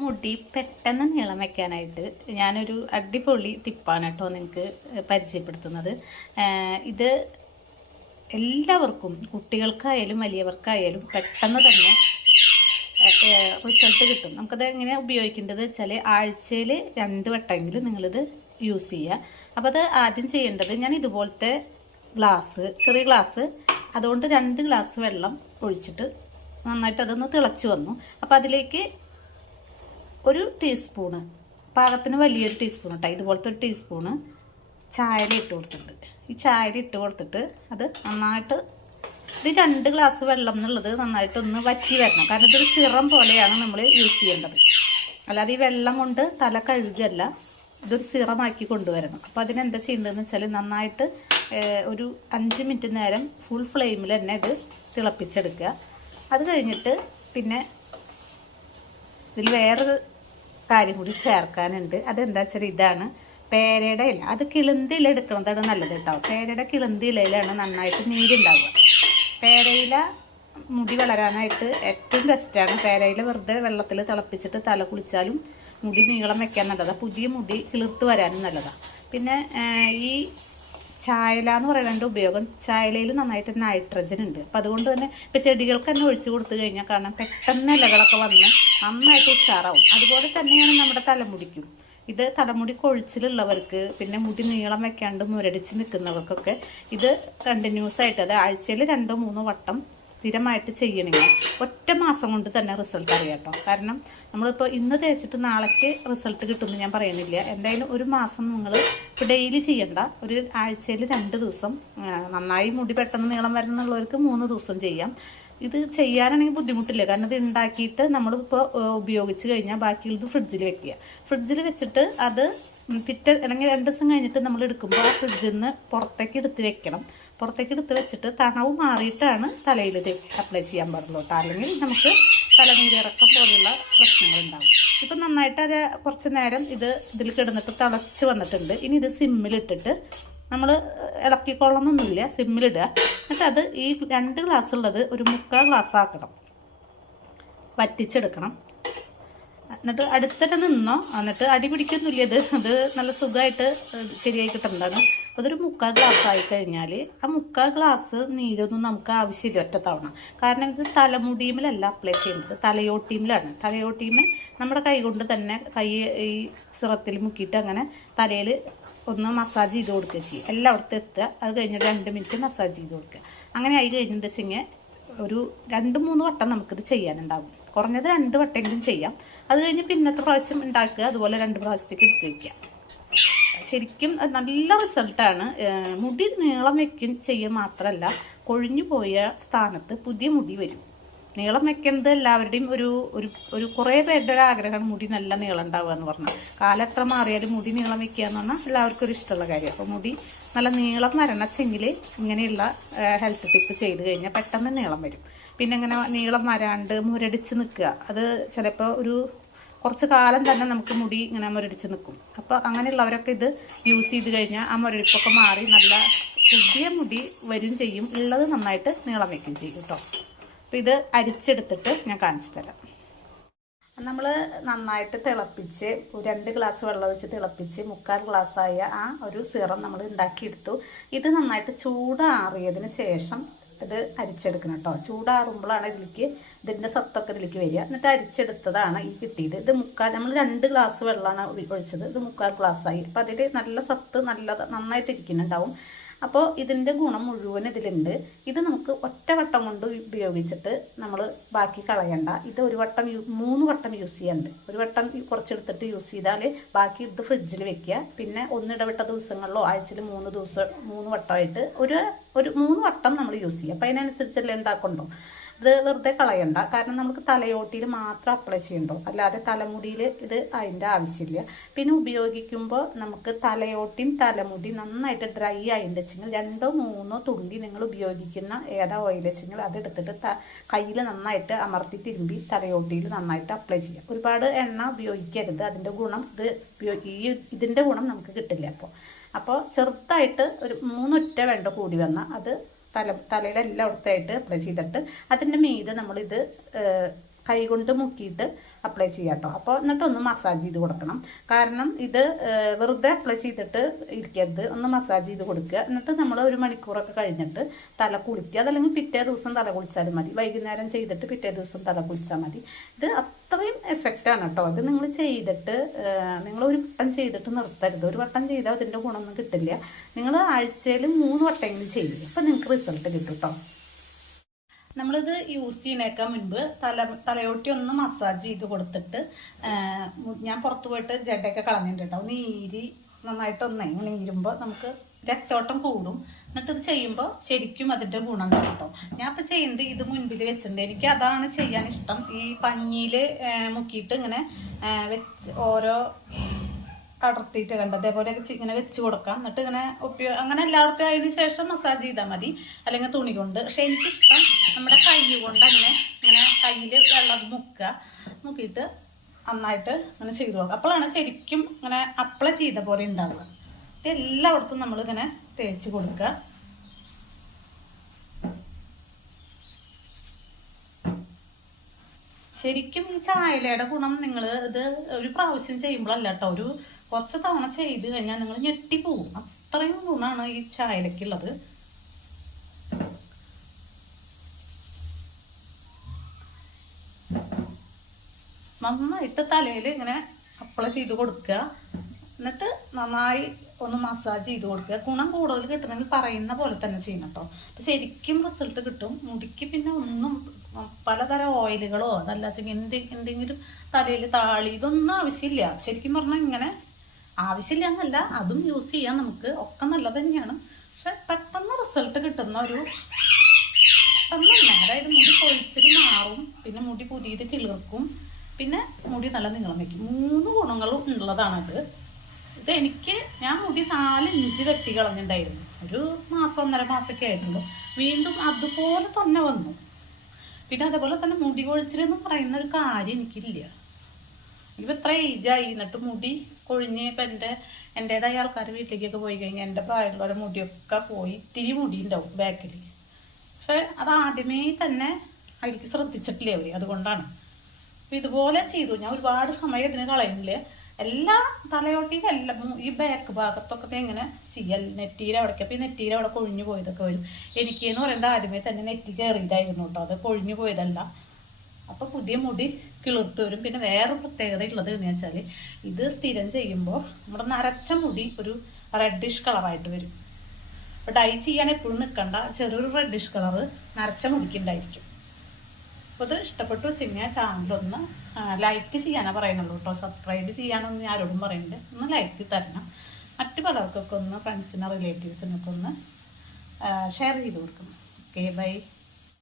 മുടി പെട്ടെന്ന് നീളം വെക്കാനായിട്ട് ഞാനൊരു അടിപൊളി ടിപ്പാണ് കേട്ടോ നിങ്ങൾക്ക് പരിചയപ്പെടുത്തുന്നത്. ഇത് എല്ലാവർക്കും കുട്ടികൾക്കായാലും വലിയവർക്കായാലും പെട്ടെന്ന് തന്നെ റിസൾട്ട് കിട്ടും. നമുക്കത് എങ്ങനെ ഉപയോഗിക്കേണ്ടത് വെച്ചാൽ ആഴ്ചയിൽ രണ്ട് വട്ടമെങ്കിലും നിങ്ങളിത് യൂസ് ചെയ്യുക അപ്പോൾ അത് ആദ്യം ചെയ്യേണ്ടത് ഞാൻ ഇതുപോലത്തെ ഗ്ലാസ് ചെറിയ ഗ്ലാസ് അതുകൊണ്ട് രണ്ട് ഗ്ലാസ് വെള്ളം ഒഴിച്ചിട്ട് നന്നായിട്ട് അതൊന്ന് തിളച്ച് വന്നു. അപ്പോൾ അതിലേക്ക് ഒരു ടീസ്പൂണ് പാകത്തിന് വലിയൊരു ടീസ്പൂൺ കേട്ടോ ഇതുപോലത്തെ ഒരു ടീസ്പൂണ് ചായയിൽ ഇട്ട് കൊടുത്തിട്ടുണ്ട്. ഈ ചായയിൽ ഇട്ട് കൊടുത്തിട്ട് അത് നന്നായിട്ട് ഇത് രണ്ട് ഗ്ലാസ് വെള്ളം എന്നുള്ളത് നന്നായിട്ട് ഒന്ന് വറ്റി വരണം. കാരണം ഇതൊരു സിറം പോലെയാണ് നമ്മൾ യൂസ് ചെയ്യേണ്ടത്. അല്ലാതെ ഈ വെള്ളം കൊണ്ട് തല കഴുകല്ല. ഇതൊരു സിറമാക്കി കൊണ്ടുവരണം. അപ്പോൾ അതിനെന്താ ചെയ്യേണ്ടതെന്ന് വെച്ചാൽ നന്നായിട്ട് ഒരു അഞ്ച് മിനിറ്റ് നേരം ഫുൾ ഫ്ലെയിമിൽ തന്നെ ഇത് തിളപ്പിച്ചെടുക്കുക. അത് കഴിഞ്ഞിട്ട് പിന്നെ ഇതിൽ വേറൊരു കാര്യം കൂടി ചേർക്കാനുണ്ട്. അതെന്താ വെച്ചാൽ ഇതാണ്. പേരയുടെ ഇല. അത് കിളുന്തി എടുക്കണതാണ് നല്ലത് കേട്ടോ. പേരയുടെ കിളുന്തി ഇലയിലാണ് നന്നായിട്ട് നീരുണ്ടാവുക. പേരയില മുടി വളരാനായിട്ട് ഏറ്റവും ബെസ്റ്റാണ് പേരയില വെറുതെ വെള്ളത്തിൽ തിളപ്പിച്ചിട്ട് തല കുളിച്ചാലും മുടി നീളം വെക്കാൻ നല്ലതാണ് പുതിയ മുടി കിളിർത്ത് വരാനും നല്ലതാണ് പിന്നെ ഈ ചായല എന്ന് പറയുന്നതിന്റെ ഉപയോഗം ചായലയിൽ നന്നായിട്ട് നൈട്രജൻ ഉണ്ട്. അപ്പം അതുകൊണ്ട് തന്നെ ഇപ്പം ചെടികൾക്ക് തന്നെ ഒഴിച്ചു കൊടുത്തു കഴിഞ്ഞാൽ കാരണം പെട്ടെന്ന് ഇലകളൊക്കെ വന്ന് നന്നായിട്ട് ഉഷാറാവും. അതുപോലെ തന്നെയാണ് നമ്മുടെ തലമുടിക്കും. ഇത് തലമുടി കൊഴിച്ചിലുള്ളവർക്ക് പിന്നെ മുടി നീളം വെക്കാണ്ട് മുരടിച്ച് നിൽക്കുന്നവർക്കൊക്കെ ഇത് കണ്ടിന്യൂസ് ആയിട്ട് അത് ആഴ്ചയിൽ രണ്ടോ മൂന്നോ വട്ടം സ്ഥിരമായിട്ട് ചെയ്യണമെങ്കിൽ ഒറ്റ മാസം കൊണ്ട് തന്നെ റിസൾട്ട് അറിയാട്ടോ. കാരണം നമ്മളിപ്പോൾ ഇന്ന് തേച്ചിട്ട് നാളേക്ക് റിസൾട്ട് കിട്ടുമെന്ന് ഞാൻ പറയുന്നില്ല. എന്തായാലും ഒരു മാസം നിങ്ങൾ ഇപ്പോൾ ഡെയിലി ചെയ്യണ്ട. ഒരു ആഴ്ചയിൽ രണ്ട് ദിവസം നന്നായി മുടി പെട്ടെന്ന് നീളം വരുന്നുള്ളവർക്ക് മൂന്ന് ദിവസം ചെയ്യാം. ഇത് ചെയ്യാനാണെങ്കിൽ ബുദ്ധിമുട്ടില്ല. കാരണം ഇത് ഉണ്ടാക്കിയിട്ട് നമ്മളിപ്പോൾ ഉപയോഗിച്ച് കഴിഞ്ഞാൽ ബാക്കിയുള്ളത് ഫ്രിഡ്ജിൽ വെക്കുക. ഫ്രിഡ്ജിൽ വെച്ചിട്ട് അത് പിറ്റേ അല്ലെങ്കിൽ രണ്ട് ദിവസം കഴിഞ്ഞിട്ട് നമ്മൾ എടുക്കുമ്പോൾ ആ ഫ്രിഡ്ജിൽ നിന്ന് പുറത്തേക്ക് എടുത്ത് വെക്കണം. പുറത്തേക്ക് എടുത്ത് വെച്ചിട്ട് തണവ് മാറിയിട്ടാണ് തലയിൽ അപ്ലൈ ചെയ്യാൻ പാടുള്ളൂ കേട്ടോ അല്ലെങ്കിൽ നമുക്ക് തലനീരിറക്കം പോലുള്ള പ്രശ്നങ്ങളുണ്ടാകും ഇപ്പം നന്നായിട്ട് അര കുറച്ച് നേരം ഇത് ഇതിൽ കിടന്നിട്ട് തിളച്ച് വന്നിട്ടുണ്ട്. ഇനി ഇത് സിമ്മിലിട്ടിട്ട് നമ്മൾ ഇളക്കിക്കൊള്ളണമെന്നൊന്നുമില്ല സിമ്മിലിടുക എന്നിട്ട് അത് ഈ രണ്ട് ഗ്ലാസ് ഉള്ളത് ഒരു മുക്കാൽ ഗ്ലാസ് ആക്കണം. വറ്റിച്ചെടുക്കണം. എന്നിട്ട് അടുത്തിട്ട് നിന്നോ? എന്നിട്ട് അടി പിടിക്കൊന്നുമില്ല ഇത്. ഇത് നല്ല സുഖമായിട്ട് ശരിയായി കിട്ടുന്നതാണ്. അപ്പോൾ ഇതൊരു മുക്കാൽ ഗ്ലാസ് ആയി കഴിഞ്ഞാൽ ആ മുക്കാൽ ഗ്ലാസ് നീരൊന്നും നമുക്ക് ആവശ്യമില്ല ഒറ്റ തവണ. കാരണം ഇത് തലമുടിയുമിലല്ല അപ്ലൈ ചെയ്യുന്നത് തലയോട്ടിയിലാണ് തലയോട്ടിയിൽ നമ്മുടെ കൈ കൊണ്ട് തന്നെ കൈ ഈ സിറത്തിൽ മുക്കിയിട്ട് അങ്ങനെ തലയിൽ ഒന്ന് മസാജ് ചെയ്ത് കൊടുക്കുക ചെയ്യും. എല്ലായിടത്തും എത്തുക. അത് കഴിഞ്ഞിട്ട് രണ്ട് മിനിറ്റ് മസാജ് ചെയ്ത് കൊടുക്കുക. അങ്ങനെ ആയി കഴിഞ്ഞിട്ട് വെച്ചെങ്കിൽ ഒരു രണ്ട് മൂന്ന് വട്ടം നമുക്കിത് ചെയ്യാനുണ്ടാകും കുറഞ്ഞത് രണ്ട് വട്ടമെങ്കിലും ചെയ്യാം. അത് കഴിഞ്ഞ് പിന്നത്തെ പ്രാവശ്യം ഉണ്ടാക്കുക. അതുപോലെ രണ്ട് പ്രാവശ്യത്തേക്ക് എടുത്ത് വയ്ക്കുക ശരിക്കും നല്ല റിസൾട്ടാണ് മുടി നീളം വെക്കും ചെയ്യുക മാത്രമല്ല കൊഴിഞ്ഞു പോയ സ്ഥാനത്ത് പുതിയ മുടി വരും. നീളം വെക്കുന്നത് എല്ലാവരുടെയും ഒരു ഒരു ഒരു കുറേ പേരുടെ ഒരു ആഗ്രഹമാണ് മുടി നല്ല നീളം ഉണ്ടാവുക എന്ന് പറഞ്ഞാൽ. കാലം എത്ര മാറിയാലും മുടി നീളം വെക്കുക എന്ന് പറഞ്ഞാൽ എല്ലാവർക്കും ഒരു ഇഷ്ടമുള്ള കാര്യം അപ്പോൾ മുടി നല്ല നീളം വരണച്ചെങ്കിൽ ഇങ്ങനെയുള്ള ഹെൽത്ത് ടിപ്പ് ചെയ്ത് കഴിഞ്ഞാൽ പെട്ടെന്ന് നീളം വരും. പിന്നെ ഇങ്ങനെ നീളം വരാണ്ട് മുരടിച്ച് നിൽക്കുക അത് ചിലപ്പോൾ ഒരു കുറച്ച് കാലം തന്നെ നമുക്ക് മുടി ഇങ്ങനെ മുരടിച്ച് നിൽക്കും അപ്പോൾ അങ്ങനെയുള്ളവരൊക്കെ ഇത് യൂസ് ചെയ്ത് കഴിഞ്ഞാൽ ആ മുരടിപ്പൊക്കെ മാറി നല്ല പുതിയ മുടി വരും ചെയ്യും. ഉള്ളത് നന്നായിട്ട് നീളം വയ്ക്കുകയും ചെയ്യും കേട്ടോ. അപ്പോൾ ഇത് അരിച്ചെടുത്തിട്ട് ഞാൻ കാണിച്ചു തരാം. നമ്മൾ നന്നായിട്ട് തിളപ്പിച്ച് രണ്ട് ഗ്ലാസ് വെള്ളം ഒഴിച്ച് തിളപ്പിച്ച് മുക്കാൽ ഗ്ലാസ്സായ ആ ഒരു സിറം നമ്മൾ ഉണ്ടാക്കിയെടുത്തു. ഇത് നന്നായിട്ട് ചൂടാറിയതിന് ശേഷം ഇത് അരിച്ചെടുക്കണം കേട്ടോ. ചൂടാറുമ്പോഴാണ് ഇതിലേക്ക് ഇതിന്റെ സത്തൊക്കെ ഇതിലേക്ക് വരിക. എന്നിട്ട് അരിച്ചെടുത്തതാണ് ഈ കിട്ടിയത്. ഇത് മുക്കാൽ നമ്മൾ രണ്ട് ഗ്ലാസ് വെള്ളമാണ് ഒഴി- ഒഴിച്ചത്. ഇത് മുക്കാൽ ഗ്ലാസ്സായി. അപ്പോൾ അതിൽ നല്ല സത്ത് നല്ല നന്നായിട്ട് ഇരിക്കുന്നുണ്ടാവും അപ്പോൾ ഇതിന്റെ ഗുണം മുഴുവൻ ഇതിലുണ്ട്. ഇത് നമുക്ക് ഒറ്റ വട്ടം കൊണ്ട് ഉപയോഗിച്ചിട്ട് നമ്മൾ ബാക്കി കളയണ്ട. ഇത് ഒരു വട്ടം മൂന്ന് വട്ടം യൂസ് ചെയ്യാണ്ട്. ഒരു വട്ടം കുറച്ചെടുത്തിട്ട് യൂസ് ചെയ്താൽ ബാക്കി ഇത് ഫ്രിഡ്ജിൽ വെക്കുക പിന്നെ ഒന്നിടവിട്ട ദിവസങ്ങളിലോ ആഴ്ചയിൽ മൂന്ന് ദിവസം മൂന്ന് വട്ടമായിട്ട് ഒരു ഒരു മൂന്ന് വട്ടം നമ്മൾ യൂസ് ചെയ്യുക അപ്പോൾ അതിനനുസരിച്ചല്ലേ ഉണ്ടാക്കണ്ടോ? ഇത് വെറുതെ കളയണ്ട. കാരണം നമുക്ക് തലയോട്ടിയിൽ മാത്രം അപ്ലൈ ചെയ്യണ്ടോ? അല്ലാതെ തലമുടിയിൽ ഇത് അതിന്റെ ആവശ്യമില്ല. പിന്നെ ഉപയോഗിക്കുമ്പോൾ നമുക്ക് തലയോട്ടിയും തലമുടി നന്നായിട്ട് ഡ്രൈ ആയിട്ട് വെച്ചെങ്കിൽ രണ്ടോ മൂന്നോ തുള്ളി നിങ്ങൾ ഉപയോഗിക്കുന്ന ഏതാ ഓയിൽ വെച്ചെങ്കിൽ അതെടുത്തിട്ട് കയ്യിൽ നന്നായിട്ട് അമർത്തി തിരുമ്പി തലയോട്ടിയിൽ നന്നായിട്ട് അപ്ലൈ ചെയ്യാം. ഒരുപാട് എണ്ണ ഉപയോഗിക്കരുത്. അതിന്റെ ഗുണം ഇത് ഈ ഇതിന്റെ ഗുണം നമുക്ക് കിട്ടില്ല അപ്പോൾ അപ്പോൾ ചെറുതായിട്ട് ഒരു മൂന്നൊറ്റ വേണ്ട കൂടി വന്നാൽ അത് തല തലയിലെല്ലാം എല്ലായിടത്തായിട്ട് അപ്ലൈ ചെയ്തിട്ട് അതിന്റെ മീത് നമ്മളിത് ഏഹ്, കൈ കൊണ്ട് മുക്കിയിട്ട് അപ്ലൈ ചെയ്യാം കേട്ടോ അപ്പോൾ എന്നിട്ട് ഒന്ന് മസാജ് ചെയ്ത് കൊടുക്കണം. കാരണം ഇത് വെറുതെ അപ്ലൈ ചെയ്തിട്ട് ഇരിക്കരുത്. ഒന്ന് മസാജ് ചെയ്ത് കൊടുക്കുക. എന്നിട്ട് നമ്മൾ ഒരു മണിക്കൂറൊക്കെ കഴിഞ്ഞിട്ട് തല കുളിക്കുക. അതല്ലെങ്കിൽ പിറ്റേ ദിവസം തല കുളിച്ചാലും മതി. വൈകുന്നേരം ചെയ്തിട്ട് പിറ്റേ ദിവസം തല കുളിച്ചാൽ മതി. ഇത് അത്രയും എഫക്റ്റാണ് കേട്ടോ. ഇത് നിങ്ങൾ ചെയ്തിട്ട് നിങ്ങൾ ഒരു വട്ടം ചെയ്തിട്ട് നിർത്തരുത്. ഒരു വട്ടം ചെയ്താൽ അതിന്റെ ഗുണമൊന്നും കിട്ടില്ല. നിങ്ങൾ ആഴ്ചയിൽ മൂന്ന് വട്ടമെങ്കിലും ചെയ്യും അപ്പം നിങ്ങൾക്ക് റിസൾട്ട് കിട്ടും കേട്ടോ. നമ്മളിത് യൂസ് ചെയ്യണേക്കാൻ മുൻപ് തല തലയോട്ടി ഒന്ന് മസാജ് ചെയ്ത് കൊടുത്തിട്ട് ഞാൻ പുറത്തു പോയിട്ട് ജഡയൊക്കെ കളഞ്ഞിട്ടുണ്ട് കേട്ടോ. നീര് നന്നായിട്ടൊന്നേ നീരുമ്പോൾ നമുക്ക് രക്തോട്ടം കൂടും. എന്നിട്ട് ഇത് ചെയ്യുമ്പോൾ ശരിക്കും അതിന്റെ ഗുണം കിട്ടും. ഞാൻ ഇപ്പം ചെയ്യുന്നത് ഇത് മുൻപിൽ വെച്ചിട്ടുണ്ട്. എനിക്ക് അതാണ് ചെയ്യാൻ ഇഷ്ടം. ഈ പഞ്ഞിയിൽ മുക്കിയിട്ട് ഇങ്ങനെ വെച്ച് ഓരോ അടർത്തിയിട്ട് കണ്ട അതേപോലെ ഇങ്ങനെ വെച്ച് കൊടുക്കാം. എന്നിട്ട് ഇങ്ങനെ ഉപയോഗം അങ്ങനെ എല്ലാവർക്കും അതിന് ശേഷം മസാജ് ചെയ്താൽ മതി. അല്ലെങ്കിൽ തുണി കൊണ്ട്. പക്ഷെ എനിക്കിഷ്ടം നമ്മുടെ കൈ കൊണ്ട് തന്നെ ഇങ്ങനെ കയ്യിൽ വെള്ളം മുക്കുക. മുക്കിയിട്ട് നന്നായിട്ട് ഇങ്ങനെ ചെയ്ത് കൊടുക്കുക. അപ്പോഴാണ് ശരിക്കും ഇങ്ങനെ അപ്ലൈ ചെയ്ത പോലെ ഉണ്ടാവുക. എല്ലായിടത്തും നമ്മളിങ്ങനെ തേച്ച് കൊടുക്കുക. ശരിക്കും ഈ ചായലയുടെ ഗുണം നിങ്ങൾ ഇത് ഒരു പ്രാവശ്യം ചെയ്യുമ്പോഴല്ല കേട്ടോ. ഒരു കുറച്ച് തവണ ചെയ്ത് കഴിഞ്ഞാൽ നിങ്ങൾ ഞെട്ടിപ്പോവും. അത്രയും ഗുണമാണ് ഈ ചായലക്കുള്ളത്. നന്നായിട്ട് തലയിൽ ഇങ്ങനെ അപ്ലൈ ചെയ്ത് കൊടുക്കുക. എന്നിട്ട് നന്നായി ഒന്ന് മസാജ് ചെയ്ത് കൊടുക്കുക. ഗുണം കൂടുതൽ കിട്ടണമെങ്കിൽ പറയുന്ന പോലെ തന്നെ ചെയ്യണം കേട്ടോ അപ്പൊ ശരിക്കും റിസൾട്ട് കിട്ടും. മുടിക്ക് പിന്നെ ഒന്നും പലതരം ഓയിലുകളോ അതല്ല എന്തെ എന്തെങ്കിലും തലയിൽ താളി ഇതൊന്നും ആവശ്യമില്ല. ശരിക്കും പറഞ്ഞാൽ ഇങ്ങനെ ആവശ്യമില്ല എന്നല്ല അതും യൂസ് ചെയ്യാം നമുക്ക്. ഒക്കെ നല്ലത് തന്നെയാണ്. പക്ഷെ പെട്ടെന്ന് റിസൾട്ട് കിട്ടുന്ന ഒരു പെട്ടെന്ന് അതായത് മുടി കൊഴിച്ചിൽ മാറും പിന്നെ മുടി പുതിയത് കിളിർക്കും പിന്നെ മുടി നല്ല നീളം വയ്ക്കും. മൂന്ന് ഗുണങ്ങളും ഉള്ളതാണത്. ഇത് എനിക്ക് ഞാൻ മുടി നാല് ഇഞ്ച് വെട്ടി കളഞ്ഞിട്ടുണ്ടായിരുന്നു. ഒരു മാസം ഒന്നര മാസമൊക്കെ ആയിട്ടുള്ളൂ. വീണ്ടും അതുപോലെ തന്നെ വന്നു. പിന്നെ അതേപോലെ തന്നെ മുടി കൊഴിച്ചിലെന്ന് പറയുന്ന ഒരു കാര്യം എനിക്കില്ല. ഇപ്പം ഇത്ര ഏജായി എന്നിട്ട് മുടി കൊഴിഞ്ഞ് ഇപ്പം എന്റെ എന്റെതായ ആൾക്കാർ വീട്ടിലേക്കൊക്കെ പോയി കഴിഞ്ഞാൽ എന്റെ പ്രായമുള്ളവരെ മുടിയൊക്കെ പോയി ഇത്തിരി മുടി ഉണ്ടാവും ബാക്കിൽ പക്ഷെ അത് ആദ്യമേ തന്നെ അതിലേക്ക് ശ്രദ്ധിച്ചിട്ടില്ലേ അവർ അതുകൊണ്ടാണ്. അപ്പം ഇതുപോലെ ചെയ്തു. ഞാൻ ഒരുപാട് സമയം ഇതിന് കളയുന്നില്ല. എല്ലാ തലയോട്ടിയിലും എല്ലാം മു- ഈ ബാക്ക് ഭാഗത്തൊക്കെ ഇങ്ങനെ ചെയ്യൽ നെറ്റിയിൽ അവിടേക്ക്. അപ്പം ഈ നെറ്റിയിൽ അവിടെ കൊഴിഞ്ഞു പോയതൊക്കെ വരും. എനിക്ക് എന്ന് പറയുന്നത് ആദ്യമേ തന്നെ നെറ്റി കയറിയതായിരുന്നു കേട്ടോ. അത് കൊഴിഞ്ഞു പോയതല്ല. അപ്പൊ പുതിയ മുടി കിളിർത്ത് വരും പിന്നെ വേറെ പ്രത്യേകത ഉള്ളത് എന്ന് വെച്ചാൽ ഇത് സ്ഥിരം ചെയ്യുമ്പോൾ നമ്മുടെ നരച്ച മുടി ഒരു റെഡിഷ് കളറായിട്ട് വരും. അപ്പോൾ ഡൈ ചെയ്യാൻ എപ്പോഴും നിൽക്കണ്ട ചെറിയൊരു റെഡിഷ് കളറ് നരച്ച മുടിക്കുണ്ടായിരിക്കും അപ്പോൾ ഇത് ഇഷ്ടപ്പെട്ടു വെച്ച് കഴിഞ്ഞാൽ ചാനലൊന്ന് ലൈക്ക് ചെയ്യാനാ പറയുന്നുള്ളൂ കേട്ടോ. സബ്സ്ക്രൈബ് ചെയ്യാനൊന്നും ആരോടും പറയുന്നുണ്ട് ഒന്ന് ലൈക്ക് തരണം. മറ്റു പലർക്കൊക്കെ ഒന്ന് ഫ്രണ്ട്സിനെ റിലേറ്റീവ്സിനൊക്കെ ഒന്ന് ഷെയർ ചെയ്ത് കൊടുക്കണം. Okay bye